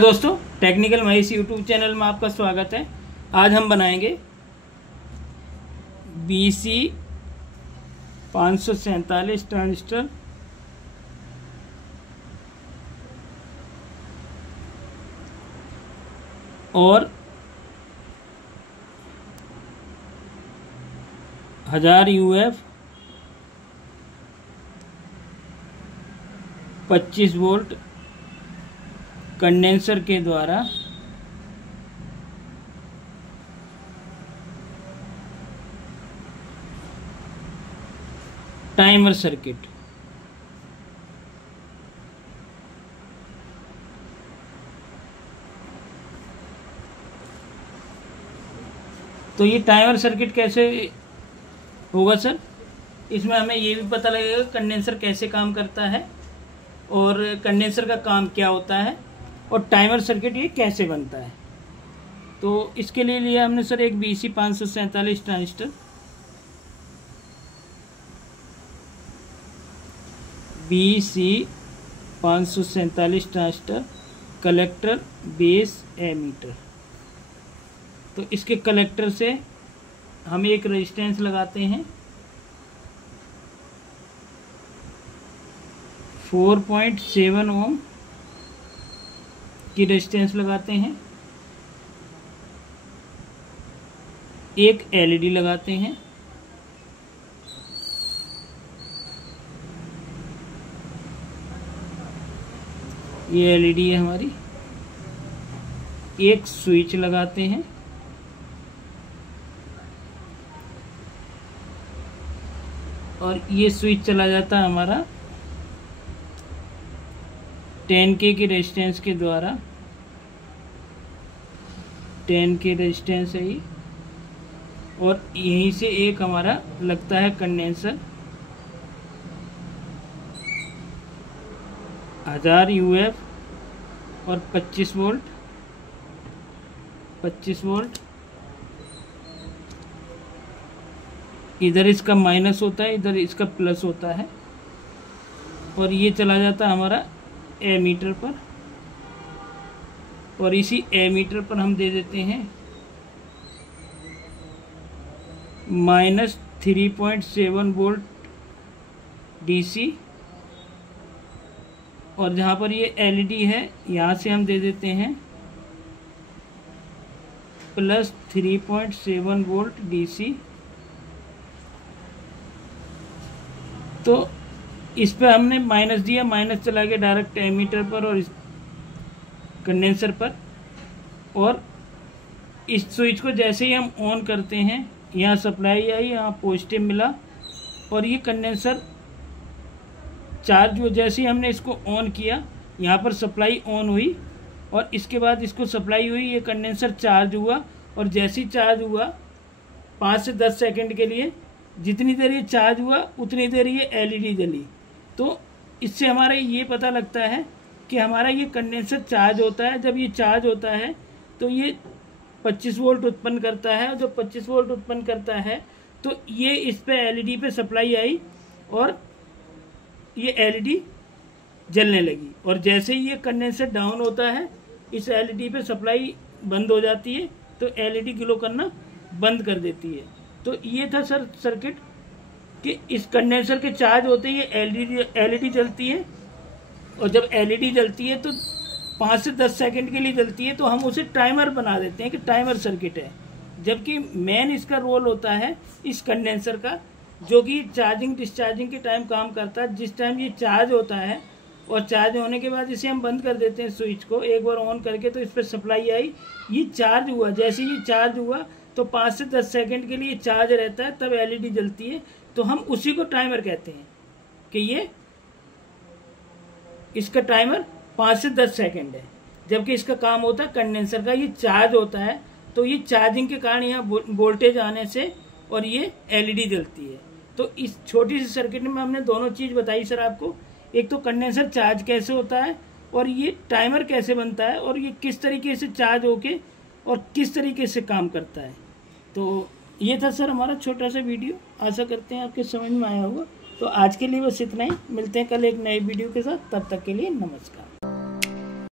दोस्तों, technical Mahesh YouTube channel में आपका स्वागत है। आज हम बनाएंगे BC 547 ट्रांजिस्टर और 1000 UF 25 वोल्ट कंडेंसर के द्वारा टाइमर सर्किट। तो ये टाइमर सर्किट कैसे होगा सर? इसमें हमें ये भी पता लगेगा कंडेंसर कैसे काम करता है और कंडेंसर का काम क्या होता है और टाइमर सर्किट ये कैसे बनता है। तो इसके लिए लिया हमने सर एक BC 547 transistor, BC 547 transistor, collector, base, emitter. तो इसके कलेक्टर से हम एक रेजिस्टेंस लगाते हैं 4.7 ओम की रेजिस्टेंस लगाते हैं, एक LED लगाते हैं, ये LED है हमारी, एक स्विच लगाते हैं और ये स्विच चला जाता है हमारा 10K की रेजिस्टेंस के द्वारा। 10K रेजिस्टेंस है ये, और यहीं से एक हमारा लगता है कंडेंसर 1000 UF और 25 वोल्ट। इधर इसका माइनस होता है, इधर इसका प्लस होता है, और ये चला जाता है हमारा एमीटर पर, और इसी एमीटर पर हम दे देते हैं -3.7 वोल्ट DC, और जहाँ पर ये LED है यहाँ से हम दे देते हैं +3.7 वोल्ट DC। तो इस पे हमने माइनस दिया, माइनस चला गया डायरेक्ट एमीटर पर और इस कंडेंसर पर, और इस स्विच को जैसे ही हम ऑन करते हैं यहाँ सप्लाई आई, यहाँ पॉजिटिव मिला, और ये कंडेंसर चार्ज हुआ। जैसे ही हमने इसको ऑन किया यहाँ पर सप्लाई ऑन हुई, और इसके बाद इसको सप्लाई हुई, ये कंडेंसर चार्ज हुआ, और जैसे ही चार्ज हुआ 5 से 10 सेकंड के लिए, जितनी देर ये चार्ज हुआ उतनी देर ये LED जली। तो इससे हमारा ये पता लगता है कि हमारा ये कंडेंसर चार्ज होता है। जब ये चार्ज होता है तो ये 25 वोल्ट उत्पन्न करता है, और जब 25 वोल्ट उत्पन्न करता है तो ये इस पे LED पे सप्लाई आई और ये LED जलने लगी, और जैसे ही ये कंडेंसर डाउन होता है इस LED पे सप्लाई बंद हो जाती है, तो LED ग्लो करना बंद कर देती है। तो ये था सर सर्किट कि इस कंडेंसर के चार्ज होते ही LED जलती है, और जब LED जलती है तो 5 से 10 सेकंड के लिए जलती है, तो हम उसे टाइमर बना देते हैं कि टाइमर सर्किट है। जबकि मेन इसका रोल होता है इस कंडेंसर का, जो कि चार्जिंग डिस्चार्जिंग के टाइम काम करता है। जिस टाइम ये चार्ज होता है और चार्ज होने के बाद इसे हम बंद कर देते हैं स्विच को, एक बार ऑन करके, तो इस पर सप्लाई आई, ये चार्ज हुआ। जैसे ये चार्ज हुआ तो 5 से 10 सेकंड के लिए चार्ज रहता है, तब LED जलती है। तो हम उसी को टाइमर कहते हैं कि ये इसका टाइमर 5 से 10 सेकंड है। जबकि इसका काम होता है कंडेंसर का, ये चार्ज होता है, तो ये चार्जिंग के कारण यहाँ वोल्टेज आने से और ये LED जलती है। तो इस छोटी सी सर्किट में हमने दोनों चीज बताई सर आपको। एक तो कंडेंसर चार्ज कैसे होता है, और ये टाइमर कैसे बनता है, और ये किस तरीके से चार्ज होके और किस तरीके से काम करता है। तो ये था सर हमारा छोटा सा वीडियो, आशा करते हैं आपके समझ में आया होगा। तो आज के लिए बस इतना ही, मिलते हैं कल एक नए वीडियो के साथ, तब तक के लिए नमस्कार।